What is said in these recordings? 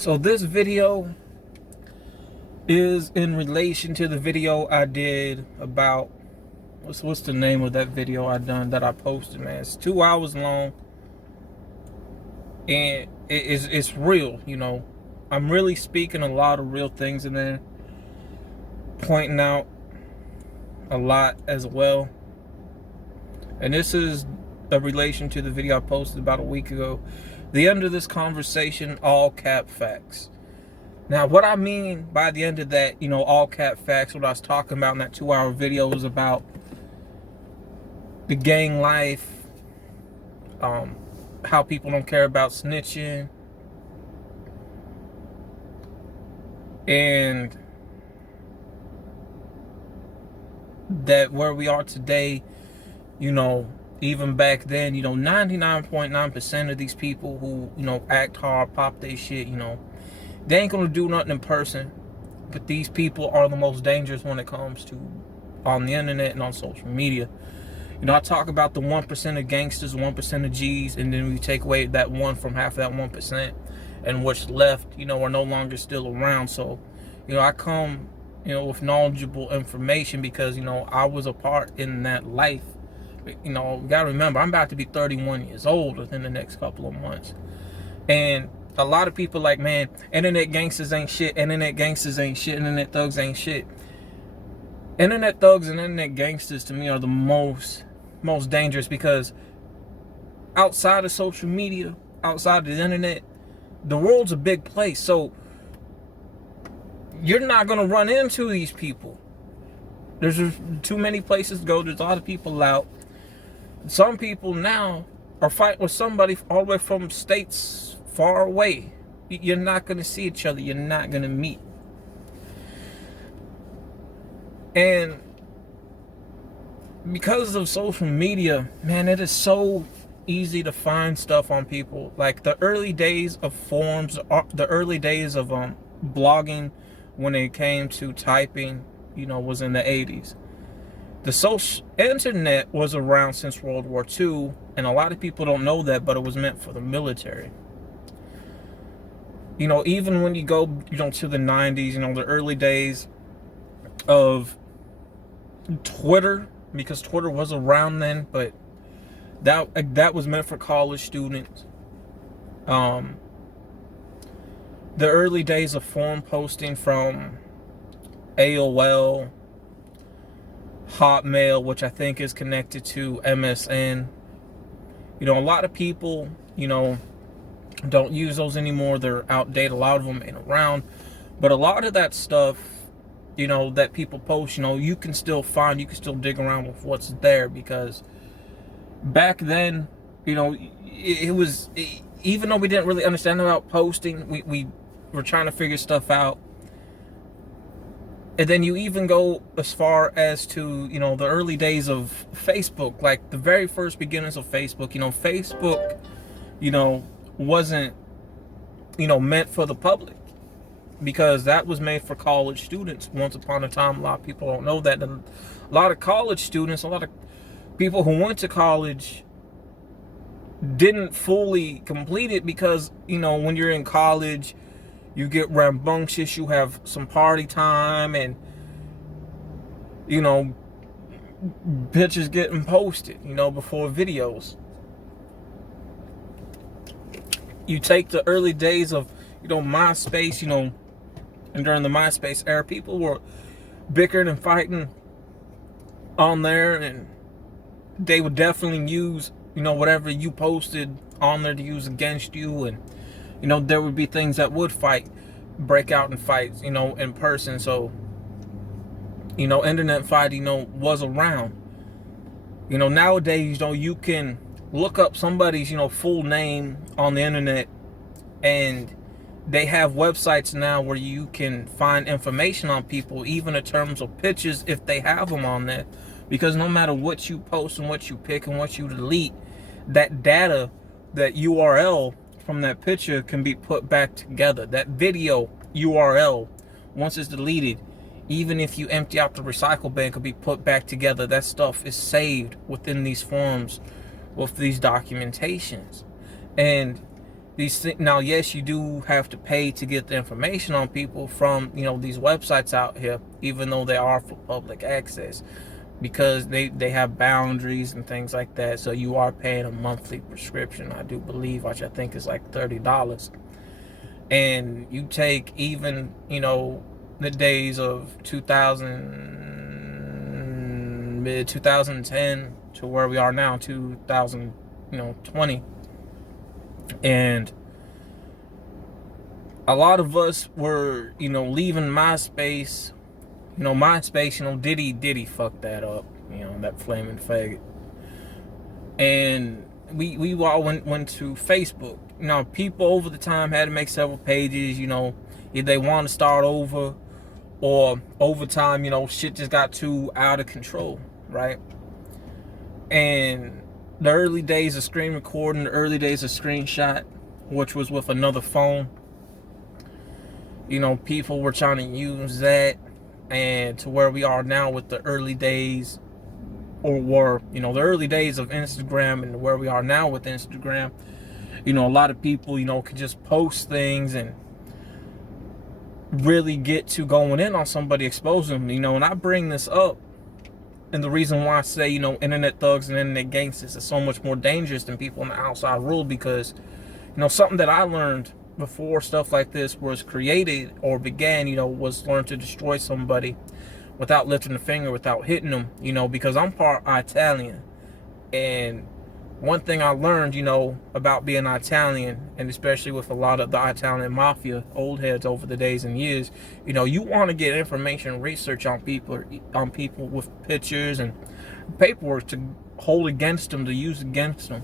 So this video is in relation to the video I did about what's the name of that video I done that I posted, man. It's 2 hours long, and it's real, you know. I'm really speaking a lot of real things in there, pointing out a lot as well. And this is a relation to the video I posted about a week ago. The end of this conversation, all cap facts. Now, what I mean by the end of that, you know, all cap facts, what I was talking about in that 2-hour video was about the gang life, how people don't care about snitching, and that where we are today, you know, even back then, you know, 99.9% of these people who, you know, act hard, pop their shit, you know, they ain't gonna do nothing in person. But these people are the most dangerous when it comes to on the internet and on social media. You know, I talk about the 1% of gangsters, 1% of G's, and then we take away that one from half of that 1%, and what's left, you know, are no longer still around. So, you know, I come, you know, with knowledgeable information because, you know, I was a part in that life. You know, you gotta remember, I'm about to be 31 years old within the next couple of months. And a lot of people like, man, internet gangsters ain't shit, internet gangsters ain't shit, internet thugs ain't shit. Internet thugs and internet gangsters to me are the most dangerous, because outside of social media, outside of the internet, the world's a big place. So you're not gonna run into these people. There's too many places to go. There's a lot of people out. Some people now are fighting with somebody all the way from states far away. You're not going to see each other. You're not going to meet. And because of social media, man, it is so easy to find stuff on people. Like the early days of forums, the early days of blogging, when it came to typing, you know, was in the 80s. The social internet was around since World War II, and a lot of people don't know that, but it was meant for the military. You know, even when you go, you know, to the 90s, you know, the early days of Twitter, because Twitter was around then, but that was meant for college students. The early days of forum posting from AOL, Hotmail, which I think is connected to MSN. You know, a lot of people, you know, don't use those anymore. They're outdated. A lot of them ain't around. But a lot of that stuff, you know, that people post, you know, you can still find, you can still dig around with what's there, because back then, you know, even though we didn't really understand about posting, we were trying to figure stuff out. And then you even go as far as to, you know, the early days of Facebook, like the very first beginnings of Facebook. You know, Facebook, you know, wasn't, you know, meant for the public, because that was made for college students once upon a time. A lot of people don't know that. And a lot of college students, a lot of people who went to college didn't fully complete it, because, you know, when you're in college, you get rambunctious, you have some party time, and, you know, pictures getting posted, you know, before videos. You take the early days of, you know, MySpace, you know, and during the MySpace era, people were bickering and fighting on there, and they would definitely use, you know, whatever you posted on there to use against you. And, you know, there would be things that would break out in fights, you know, in person. So, you know, internet fighting, you know, was around. You know, nowadays, you know, you can look up somebody's, you know, full name on the internet, and they have websites now where you can find information on people, even in terms of pictures, if they have them on there. Because no matter what you post and what you pick and what you delete, that data, that URL from that picture can be put back together. That video URL, once it's deleted, even if you empty out the recycle bin, could be put back together. That stuff is saved within these forums with these documentations. And Now, yes, you do have to pay to get the information on people from, you know, these websites out here, even though they are for public access, because they have boundaries and things like that. So you are paying a monthly prescription, I do believe, which I think is like $30. And you take even, you know, the days of 2000, mid 2010 to where we are now, 2020, and a lot of us were, you know, leaving MySpace. You know, MySpace, you know, Diddy fucked that up, you know, that flaming faggot. And we all went to Facebook. You know, people over the time had to make several pages, you know, if they want to start over, or over time, you know, shit just got too out of control, right? And the early days of screen recording, the early days of screenshot, which was with another phone, you know, people were trying to use that, and to where we are now with the early days, or were, you know, the early days of Instagram, and where we are now with Instagram. You know, a lot of people, you know, could just post things and really get to going in on somebody, exposing them, you know. And I bring this up, and the reason why I say, you know, internet thugs and internet gangsters is so much more dangerous than people in the outside world, because, you know, something that I learned before stuff like this was created or began, you know, was learn to destroy somebody without lifting a finger, without hitting them, you know, because I'm part Italian. And one thing I learned, you know, about being Italian, and especially with a lot of the Italian mafia old heads over the days and years, you know, you want to get information, research on people with pictures and paperwork to hold against them, to use against them.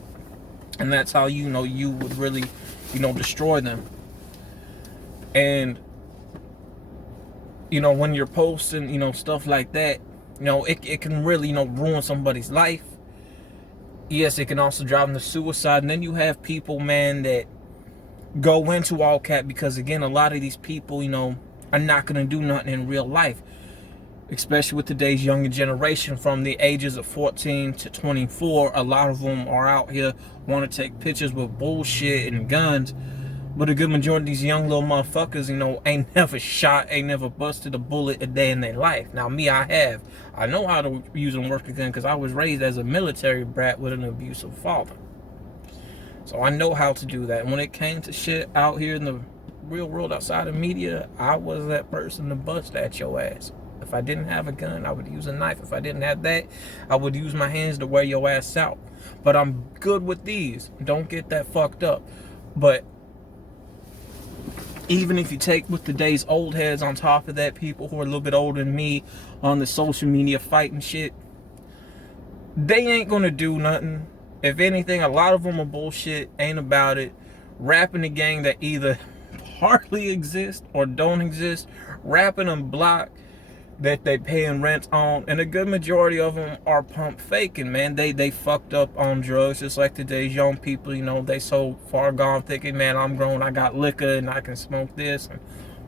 And that's how, you know, you would really, you know, destroy them. And, you know, when you're posting, you know, stuff like that, you know, it can really, you know, ruin somebody's life. Yes, it can also drive them to suicide. And then you have people, man, that go into all cap, because, again, a lot of these people, you know, are not going to do nothing in real life, especially with today's younger generation from the ages of 14 to 24. A lot of them are out here, want to take pictures with bullshit and guns. But a good majority of these young little motherfuckers, you know, ain't never shot, ain't never busted a bullet a day in their life. Now, me, I have. I know how to use and work a gun, because I was raised as a military brat with an abusive father. So I know how to do that. And when it came to shit out here in the real world outside of media, I was that person to bust at your ass. If I didn't have a gun, I would use a knife. If I didn't have that, I would use my hands to wear your ass out. But I'm good with these. Don't get that fucked up. But even if you take with today's old heads on top of that, people who are a little bit older than me on the social media fighting shit, they ain't gonna do nothing. If anything, a lot of them are bullshit, ain't about it. Rapping a gang that either hardly exist or don't exist. Rapping a block that they paying rent on, and a good majority of them are pump faking, man. They fucked up on drugs, just like today's young people, you know. They so far gone thinking, man, I'm grown, I got liquor and I can smoke this and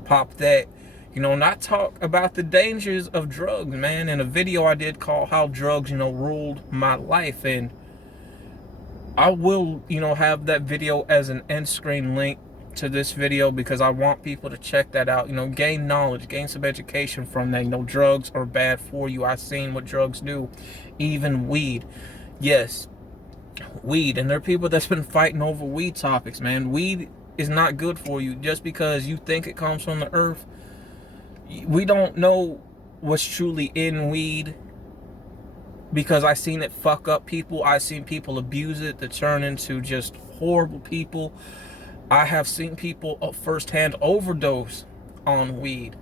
pop that, you know. Not talk about the dangers of drugs, man. In a video I did called How Drugs, you know, Ruled My Life, and I will, you know, have that video as an end screen link to this video, because I want people to check that out, you know, gain knowledge, gain some education from that. You know, drugs are bad for you. I've seen what drugs do, even weed. Yes, weed. And there are people that's been fighting over weed topics, man. Weed is not good for you. Just because you think it comes from the earth, we don't know what's truly in weed, because I seen it fuck up people. I seen people abuse it to turn into just horrible people. I have seen people firsthand overdose on weed.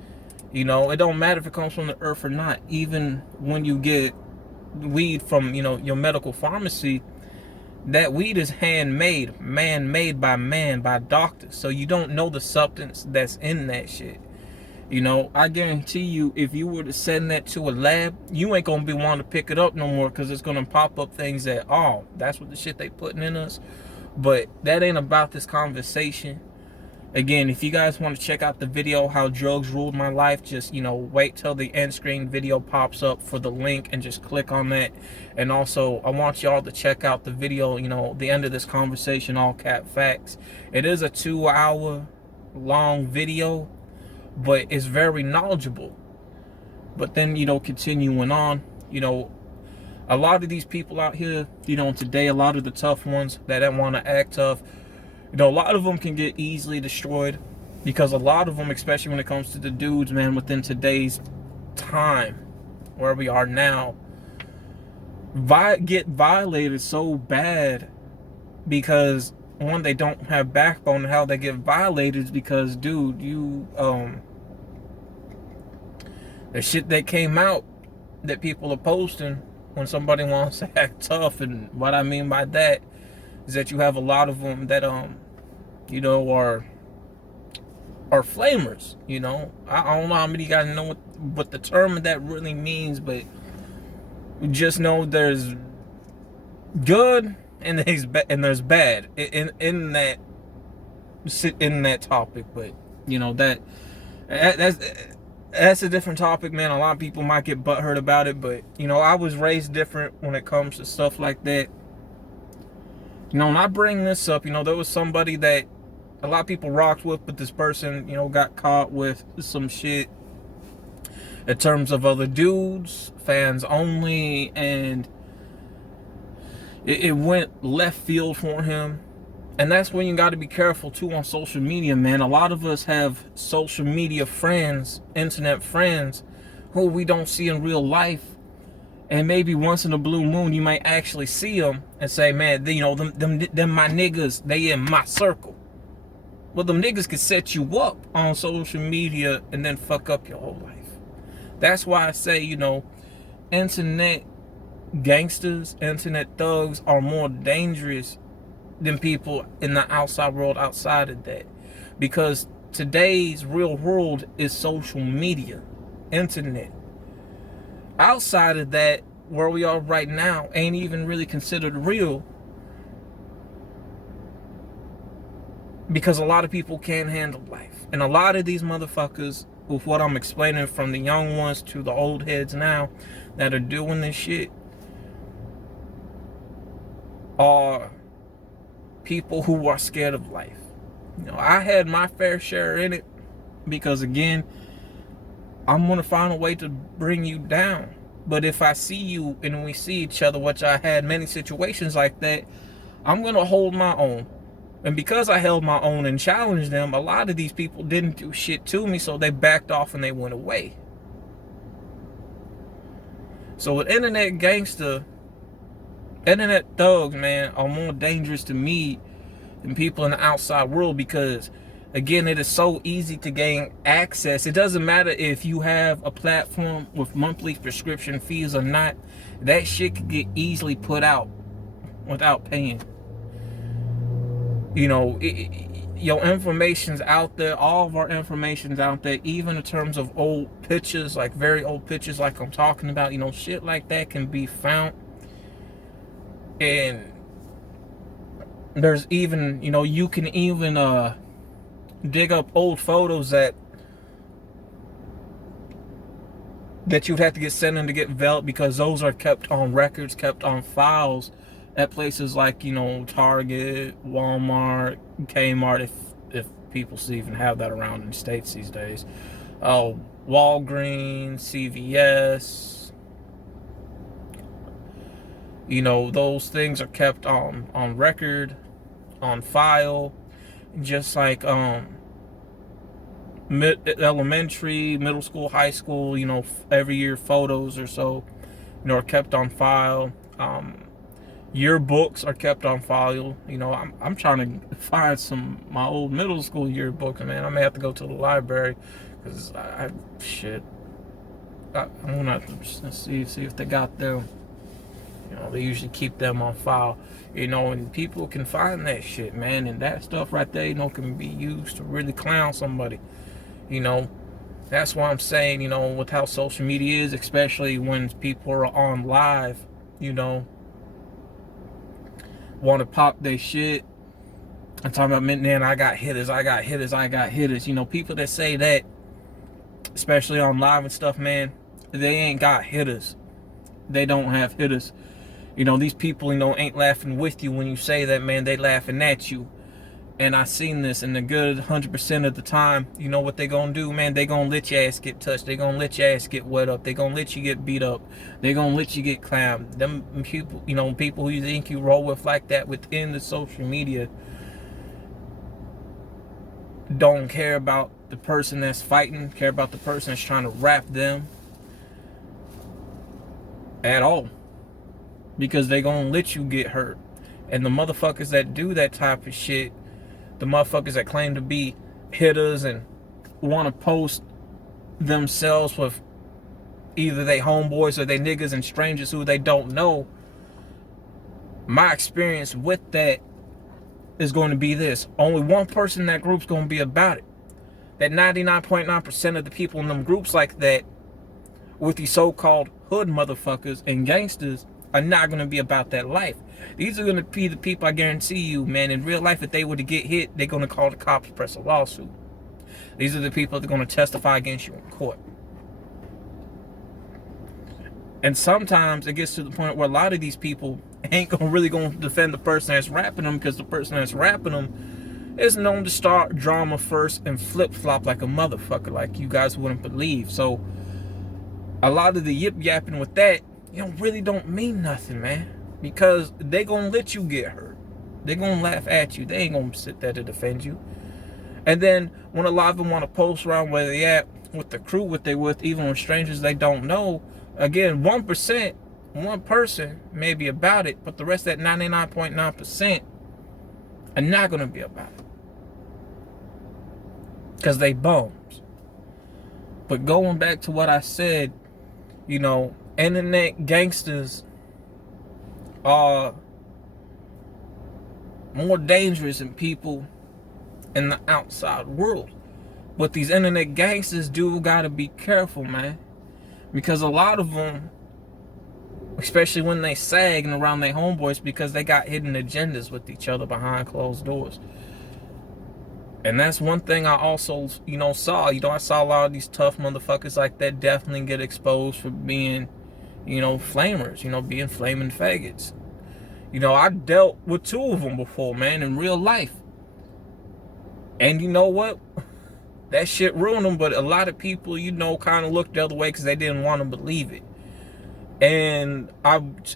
You know, it don't matter if it comes from the earth or not. Even when you get weed from, you know, your medical pharmacy, that weed is handmade, man-made by man, by doctors. So you don't know the substance that's in that shit. You know, I guarantee you, if you were to send that to a lab, you ain't gonna be wanting to pick it up no more, because it's gonna pop up things that, oh, that's what the shit they putting in us. But that ain't about this conversation. Again, if you guys want to check out the video, How Drugs Ruled My Life, just, wait till the end screen video pops up for the link and just click on that. And also, I want y'all to check out the video, the end of this conversation, all cap facts. It is a 2-hour long video, but it's very knowledgeable. But then, continuing on, a lot of these people out here, today, a lot of the tough ones that don't want to act tough, a lot of them can get easily destroyed, because a lot of them, especially when it comes to the dudes, man, within today's time, where we are now, get violated so bad because, one, they don't have backbone. And how they get violated is because, dude, the shit that came out that people are posting when somebody wants to act tough. And what I mean by that is that you have a lot of them that are flamers. I don't know how many of you guys know what the term of that really means, but just know there's good and there's bad in that topic. But that's a different topic, man. A lot of people might get butthurt about it, but I was raised different when it comes to stuff like that. When I bring this up, there was somebody that a lot of people rocked with, but this person, got caught with some shit in terms of other dudes, fans only, and it went left field for him. And that's when you got to be careful too on social media, man. A lot of us have social media friends, internet friends, who we don't see in real life. And maybe once in a blue moon, you might actually see them and say, man, them my niggas, they in my circle. Well, them niggas can set you up on social media and then fuck up your whole life. That's why I say, internet gangsters, internet thugs are more dangerous than people in the outside world outside of that. Because today's real world is social media, internet. Outside of that, where we are right now, ain't even really considered real, because a lot of people can't handle life. And a lot of these motherfuckers, with what I'm explaining, from the young ones to the old heads now that are doing this shit, are people who are scared of life. I had my fair share in it, because again, I'm going to find a way to bring you down. But if I see you and we see each other, which I had many situations like that, I'm going to hold my own. And because I held my own and challenged them, a lot of these people didn't do shit to me, so they backed off and they went away. So with internet gangster, internet thugs, man, are more dangerous to me than people in the outside world, because again, it is so easy to gain access. It doesn't matter if you have a platform with monthly subscription fees or not. That shit can get easily put out without paying. Your information's out there. All of our information's out there, even in terms of old pictures, like very old pictures like I'm talking about. Shit like that can be found. And there's even, you can even dig up old photos that you'd have to get sent in to get developed, because those are kept on records, kept on files at places like, Target, Walmart, Kmart, if people even have that around in the States these days. Walgreens, CVS. Those things are kept on record, on file. Just like elementary, middle school, high school, every year photos or so, are kept on file. Yearbooks are kept on file. I'm trying to find my old middle school yearbook, man. I may have to go to the library, because I'm gonna have to see if they got them. They usually keep them on file, and people can find that shit, man. And that stuff right there, can be used to really clown somebody. That's why I'm saying, with how social media is, especially when people are on live, want to pop their shit, I'm talking about, man, I got hitters, I got hitters, I got hitters. You know, people that say that, especially on live and stuff, man, they ain't got hitters. They don't have hitters. You know, these people, you know, ain't laughing with you when you say that, man. They laughing at you. And I seen this, and the good 100% of the time, you know what they gonna do, man? They gonna let your ass get touched. They gonna let your ass get wet up. They gonna let you get beat up. They gonna let you get clowned. Them people, you know, people who you think you roll with like that within the social media don't care about the person that's fighting, care about the person that's trying to rap them at all. Because they gonna let you get hurt. And the motherfuckers that do that type of shit, the motherfuckers that claim to be hitters and want to post themselves with either they homeboys or they niggas and strangers who they don't know, my experience with that is going to be this. Only one person in that group's going to be about it. That 99.9% of the people in them groups like that, with these so-called hood motherfuckers and gangsters, are not going to be about that life. These are going to be the people, I guarantee you, man, in real life, if they were to get hit, they're going to call the cops, press a lawsuit. These are the people that are going to testify against you in court. And sometimes it gets to the point where a lot of these people ain't really going to defend the person that's rapping them, because the person that's rapping them is known to start drama first and flip-flop like a motherfucker, like you guys wouldn't believe. So a lot of the yip-yapping with that, you know, really don't mean nothing, man. Because they gonna let you get hurt. They gonna laugh at you. They ain't gonna sit there to defend you. And then when a lot of them want to post around where they at with the crew, what they with, even with strangers they don't know, again, 1%, one person may be about it, but the rest of that 99.9% are not gonna be about it. Because they bums. But going back to what I said, you know, internet gangsters are more dangerous than people in the outside world. But these internet gangsters do gotta be careful, man. Because a lot of them, especially when they sagging around their homeboys, because they got hidden agendas with each other behind closed doors. And that's one thing I also, you know, saw. You know, I saw a lot of these tough motherfuckers like that definitely get exposed for being, you know, flamers, you know, being flaming faggots. You know, I dealt with 2 of them before, man, in real life. And you know what? That shit ruined them, but a lot of people, you know, kind of looked the other way because they didn't want to believe it. And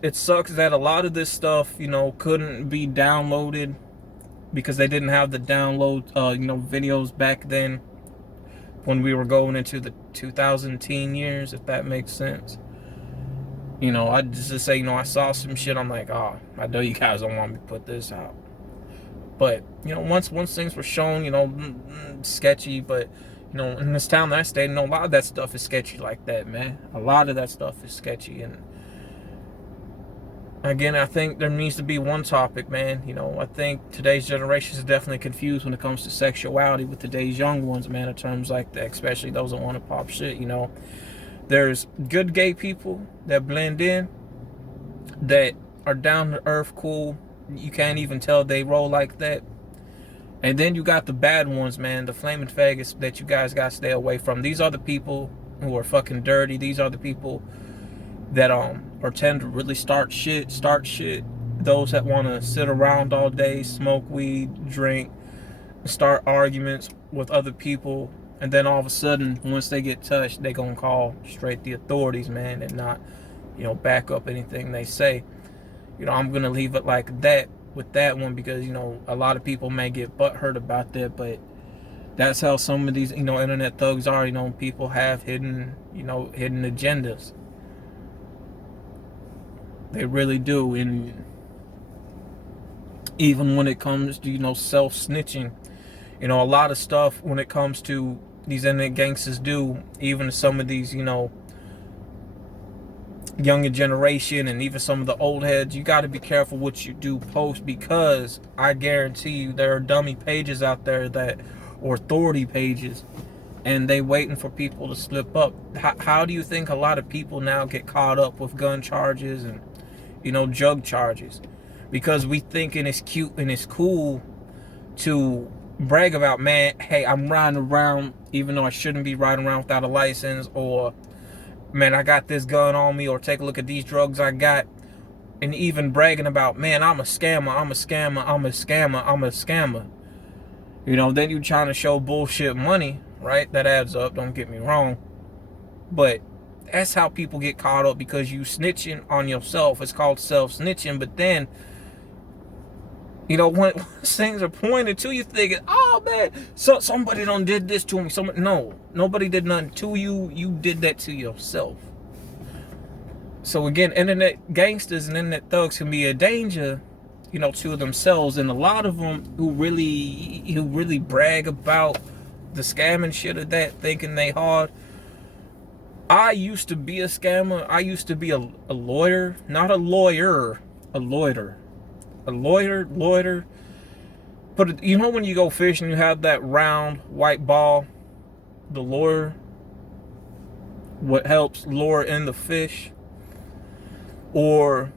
it sucks that a lot of this stuff, you know, couldn't be downloaded because they didn't have the download, you know, videos back then when we were going into the 2010 years, if that makes sense. You know, I just say, you know, I saw some shit, I'm like, oh, I know you guys don't want me to put this out. But, you know, once things were shown, you know, sketchy, but, you know, in this town that I stayed in, a lot of that stuff is sketchy like that, man. A lot of that stuff is sketchy. And again, I think there needs to be one topic, man. You know, I think today's generation is definitely confused when it comes to sexuality with today's young ones, man, in terms like that, especially those that want to pop shit, you know. There's good gay people that blend in, that are down to earth, cool. You can't even tell they roll like that. And then you got the bad ones, man, the flaming faggots that you guys got to stay away from. These are the people who are fucking dirty. These are the people that pretend to really start shit. Those that want to sit around all day, smoke weed, drink, start arguments with other people, and then all of a sudden, once they get touched, they gonna call straight the authorities, man, and not, you know, back up anything they say. You know, I'm gonna leave it like that with that one, because, you know, a lot of people may get butthurt about that, but that's how some of these, you know, internet thugs are. You know, people have hidden agendas. They really do. And even when it comes to, you know, self-snitching, you know, a lot of stuff when it comes to these internet gangsters do, even some of these, you know, younger generation and even some of the old heads, you got to be careful what you do post, because I guarantee you there are dummy pages out there that, or authority pages, and they waiting for people to slip up. How do you think a lot of people now get caught up with gun charges and, you know, drug charges? Because we thinking it's cute and it's cool to brag about, man, hey, I'm riding around even though I shouldn't be riding around without a license, or man, I got this gun on me, or take a look at these drugs I got, and even bragging about, man, I'm a scammer, I'm a scammer, I'm a scammer, I'm a scammer. You know, then you trying to show bullshit money, right? That adds up, don't get me wrong. But that's how people get caught up, because you snitching on yourself. It's called self-snitching. But then, you know, when things are pointed to you, thinking, oh man, so somebody done did this to me. No, nobody did nothing to you. You did that to yourself. So again, internet gangsters and internet thugs can be a danger, you know, to themselves. And a lot of them who really brag about the scamming shit of that, thinking they hard. I used to be a scammer. I used to be a lawyer, not a lawyer, a loiter. A loiter. But you know when you go fishing, you have that round white ball, the lure, what helps lure in the fish? Or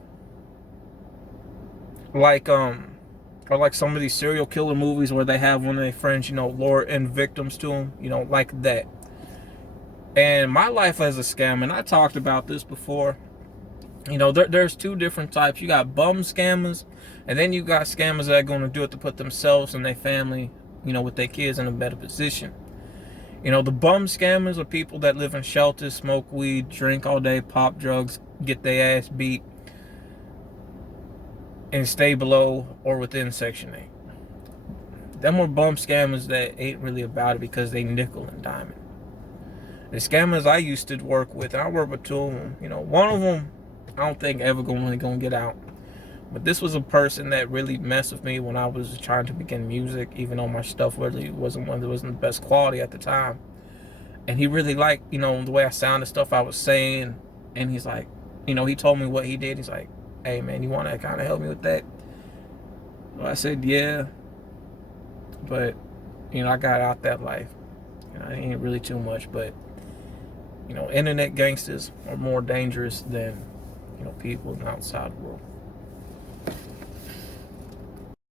like some of these serial killer movies where they have one of their friends, you know, lure in victims to them, you know, like that. And my life as a scammer, and I talked about this before, you know, there's two different types. You got bum scammers, and then you got scammers that are going to do it to put themselves and their family, you know, with their kids in a better position. You know, the bum scammers are people that live in shelters, smoke weed, drink all day, pop drugs, get their ass beat, and stay below or within Section 8. Them are bum scammers that ain't really about it because they nickel and diamond. The scammers I used to work with, and I work with two of them, you know, one of them I don't think ever gonna get out. But this was a person that really messed with me when I was trying to begin music, even though my stuff really wasn't the best quality at the time. And he really liked, you know, the way I sounded, stuff I was saying. And he's like, you know, he told me what he did. He's like, hey man, you want to kind of help me with that? Well, I said, yeah. But, you know, I got out that life. You know, it ain't really too much, but, you know, internet gangsters are more dangerous than, you know, people outside the world.